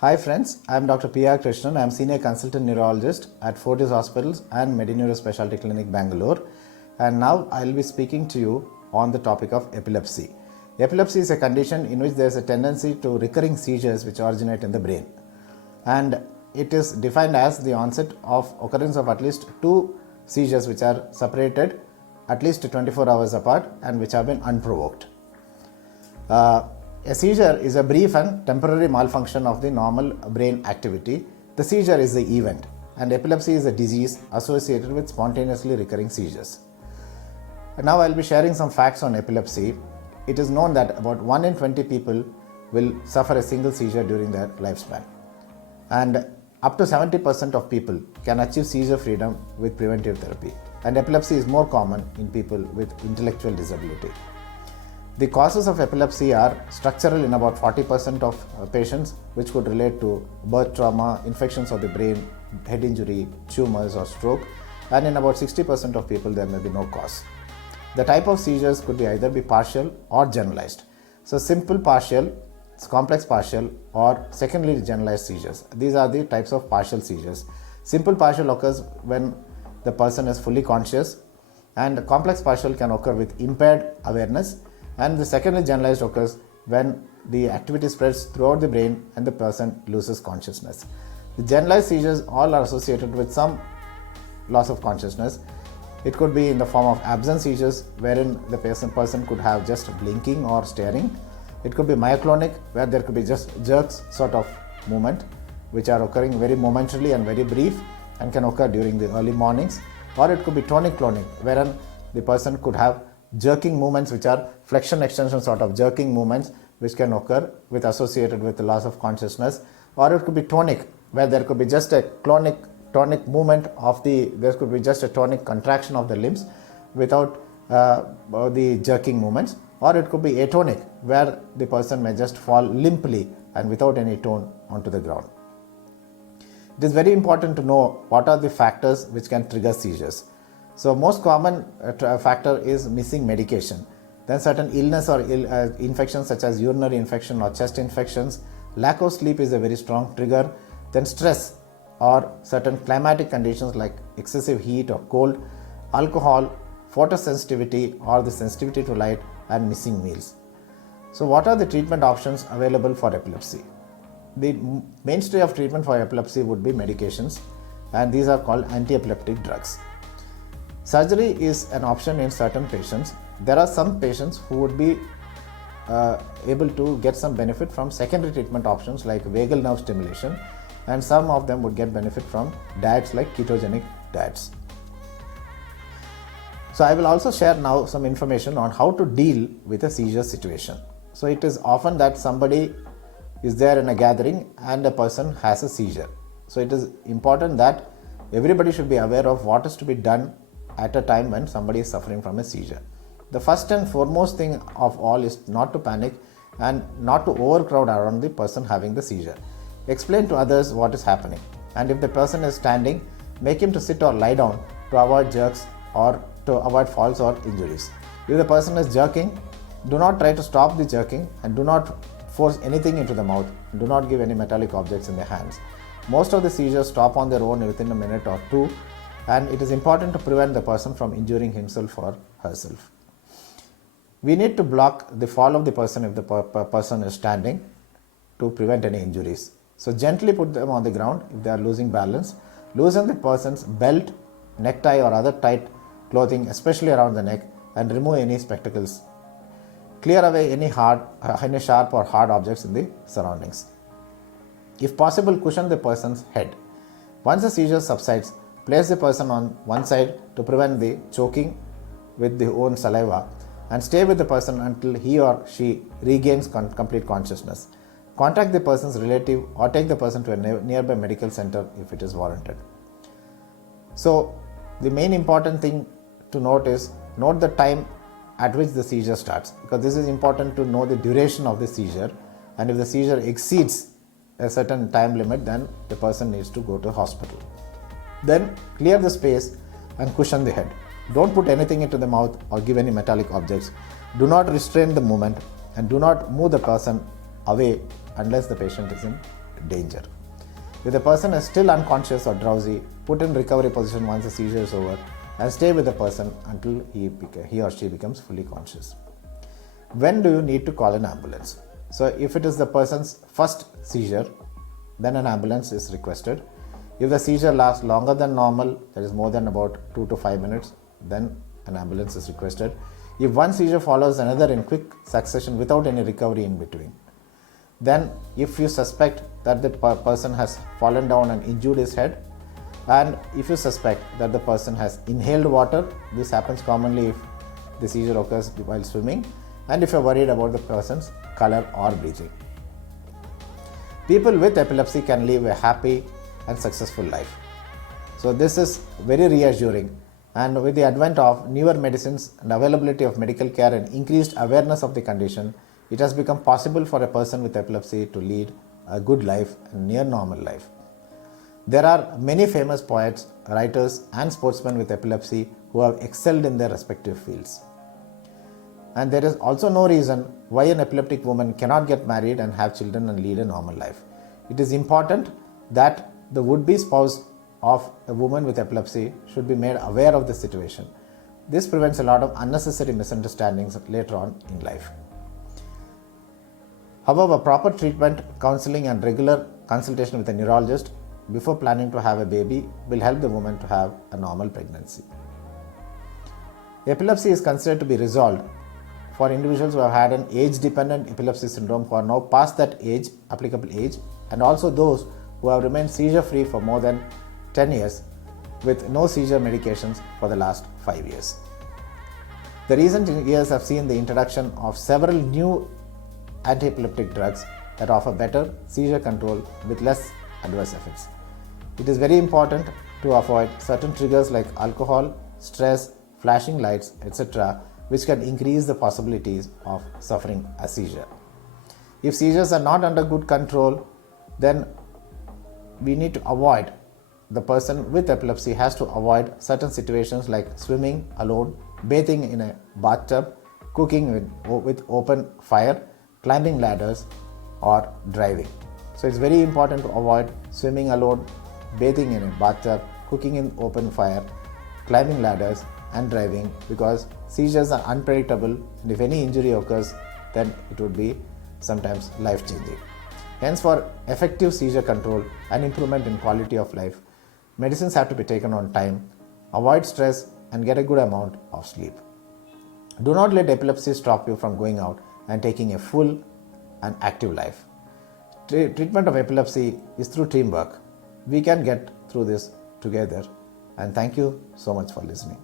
Hi friends, I am Dr. P.R. Krishnan. I am Senior Consultant Neurologist at Fortis Hospitals and Medineuro Specialty Clinic, Bangalore. And now I will be speaking to you on the topic of epilepsy. Epilepsy is a condition in which there is a tendency to recurring seizures which originate in the brain. And it is defined as the onset of occurrence of at least two seizures which are separated at least 24 hours apart and which have been unprovoked. A seizure is a brief and temporary malfunction of the normal brain activity. The seizure is the event, and epilepsy is a disease associated with spontaneously recurring seizures. Now I will be sharing some facts on epilepsy. It is known that about 1 in 20 people will suffer a single seizure during their lifespan. And up to 70% of people can achieve seizure freedom with preventive therapy. And epilepsy is more common in people with intellectual disability. The causes of epilepsy are structural in about 40% of patients, which could relate to birth trauma, infections of the brain, head injury, tumors or stroke, and in about 60% of people there may be no cause. The type of seizures could either be partial or generalized. So simple partial, complex partial or secondary generalized seizures. These are the types of partial seizures. Simple partial occurs when the person is fully conscious, and complex partial can occur with impaired awareness, and the secondary generalized occurs when the activity spreads throughout the brain and the person loses consciousness. The generalized seizures all are associated with some loss of consciousness. It could be in the form of absence seizures, wherein the person could have just blinking or staring. It could be myoclonic, where there could be just jerks sort of movement, which are occurring very momentarily and very brief and can occur during the early mornings. Or it could be tonic-clonic, wherein the person could have jerking movements, which are flexion extension sort of jerking movements, which can occur with associated with the loss of consciousness. Or it could be tonic, where there could be just a tonic movement of there could be just a tonic contraction of the limbs without the jerking movements. Or it could be atonic, where the person may just fall limply and without any tone onto the ground. It is very important to know what are the factors which can trigger seizures. So most common factor is missing medication. Then certain illness or infections such as urinary infection or chest infections. Lack of sleep is a very strong trigger. Then stress or certain climatic conditions like excessive heat or cold, alcohol, photosensitivity or the sensitivity to light, and missing meals. So what are the treatment options available for epilepsy? The mainstay of treatment for epilepsy would be medications, and these are called anti-epileptic drugs. Surgery is an option in certain patients. There are some patients who would be able to get some benefit from secondary treatment options like vagal nerve stimulation, and some of them would get benefit from diets like ketogenic diets. So I will also share now some information on how to deal with a seizure situation. So it is often that somebody is there in a gathering and a person has a seizure. So it is important that everybody should be aware of what is to be done at a time when somebody is suffering from a seizure. The first and foremost thing of all is not to panic and not to overcrowd around the person having the seizure. Explain to others what is happening, and if the person is standing, make him to sit or lie down to avoid jerks or to avoid falls or injuries. If the person is jerking, do not try to stop the jerking and do not force anything into the mouth. Do not give any metallic objects in the hands. Most of the seizures stop on their own within a minute or two, and it is important to prevent the person from injuring himself or herself. We need to block the fall of the person if the person is standing to prevent any injuries. So gently put them on the ground if they are losing balance. Loosen the person's belt, necktie or other tight clothing, especially around the neck, and remove any spectacles. Clear away any sharp or hard objects in the surroundings. If possible, cushion the person's head. Once the seizure subsides, place the person on one side to prevent the choking with the own saliva, and stay with the person until he or she regains complete consciousness. Contact the person's relative or take the person to a nearby medical center if it is warranted. So the main important thing to note is note the time at which the seizure starts, because this is important to know the duration of the seizure, and if the seizure exceeds a certain time limit, then the person needs to go to hospital. Then clear the space and cushion the head. Don't put anything into the mouth or give any metallic objects. Do not restrain the movement and do not move the person away unless the patient is in danger. If the person is still unconscious or drowsy, put in recovery position once the seizure is over and stay with the person until he or she becomes fully conscious. When do you need to call an ambulance? So if it is the person's first seizure, then an ambulance is requested. If the seizure lasts longer than normal, that is more than about 2 to 5 minutes, then an ambulance is requested. If one seizure follows another in quick succession without any recovery in between, then if you suspect that the person has fallen down and injured his head, and if you suspect that the person has inhaled water, this happens commonly if the seizure occurs while swimming, and if you're worried about the person's color or breathing. People with epilepsy can live a happy and successful life. So this is very reassuring, and with the advent of newer medicines and availability of medical care and increased awareness of the condition, it has become possible for a person with epilepsy to lead a good life and near normal life. There are many famous poets, writers and sportsmen with epilepsy who have excelled in their respective fields. And there is also no reason why an epileptic woman cannot get married and have children and lead a normal life. It is important that the would-be spouse of a woman with epilepsy should be made aware of the situation. This prevents a lot of unnecessary misunderstandings later on in life. However, proper treatment, counseling and regular consultation with a neurologist before planning to have a baby will help the woman to have a normal pregnancy. Epilepsy is considered to be resolved for individuals who have had an age-dependent epilepsy syndrome who are now past that age, applicable age, and also those who have remained seizure-free for more than 10 years with no seizure medications for the last 5 years. The recent years have seen the introduction of several new anti-epileptic drugs that offer better seizure control with less adverse effects. It is very important to avoid certain triggers like alcohol, stress, flashing lights, etc., which can increase the possibilities of suffering a seizure. If seizures are not under good control, then we need to avoid, the person with epilepsy has to avoid certain situations like swimming alone, bathing in a bathtub, cooking with open fire, climbing ladders, or driving. So it's very important to avoid swimming alone, bathing in a bathtub, cooking in open fire, climbing ladders, and driving, because seizures are unpredictable, and if any injury occurs, then it would be sometimes life-changing. Hence, for effective seizure control and improvement in quality of life, medicines have to be taken on time, avoid stress, and get a good amount of sleep. Do not let epilepsy stop you from going out and taking a full and active life. Treatment of epilepsy is through teamwork. We can get through this together, and thank you so much for listening.